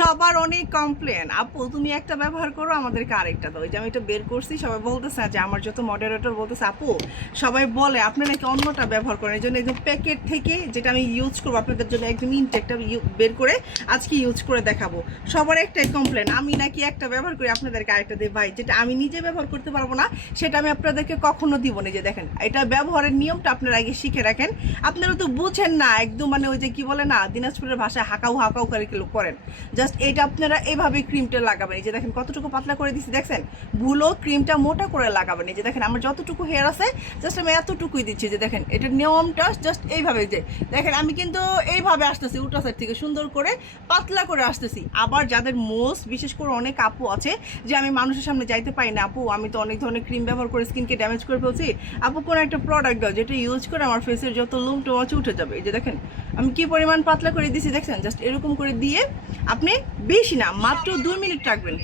সবার অনেক কমপ্লেন, আপু তুমি একটা ব্যবহার করো আমাদেরকে আরেকটা দাও। এই যে আমি এটা বের করছি, সবাই বলতেছে যে আমার যত মডারেটর বলতেছে আপু সবাই বলে আপনি নাকি অন্যটা ব্যবহার করেন, এই জন্য একদম প্যাকেট থেকে যেটা আমি ইউজ করবো আপনাদের জন্য একদম একটা বের করে আজকে ইউজ করে দেখাবো। সবার একটাই কমপ্লেন আমি নাকি একটা ব্যবহার করি আপনাদেরকে আরেকটা দিই। ভাই, যেটা আমি নিজে ব্যবহার করতে পারবো না সেটা আমি আপনাদেরকে কখনো দিব না। যে দেখেন, এটা ব্যবহারের নিয়মটা আপনারা আগে শিখে রাখেন। আপনারা তো বুঝেন না একদম, মানে ওই যে কি বলে না, দিনাজপুরের ভাষায় হাকাউ হাকাউ করে করেন। জাস্ট এটা আপনারা এইভাবে ক্রিমটা লাগাবেন। এই যে দেখেন কতটুকু পাতলা করে দিচ্ছি, দেখছেন? ভুলো ক্রিমটা মোটা করে লাগাবেন। এই যে দেখেন আমার যতটুকু হেয়ার আছে জাস্ট আমি এতটুকুই দিচ্ছি। যে দেখেন এটার নিয়মটা জাস্ট এইভাবে, যে দেখেন আমি কিন্তু এইভাবে আসতেছি উল্টা সাইড থেকে সুন্দর করে পাতলা করে আসতেছি। আবার যাদের মোস্ট বিশেষ করে অনেক আপু আছে যে আমি মানুষের সামনে যাইতে পারি না, আপু আমি তো অনেক ধরনের ক্রিম ব্যবহার করে স্কিনকে ড্যামেজ করে ফেলছি, আপু কোনো একটা প্রোডাক্ট দাও যেটা ইউজ করে আমার ফেসের যত লুম টোম আছে উঠে যাবে। এই যে দেখেন আমি কি পরিমাণ পাতলা করে দিছি, দেখছেন? জাস্ট এরকম করে দিয়ে আপনি বেশি না, মাত্র 2 মিনিট রাখবেন।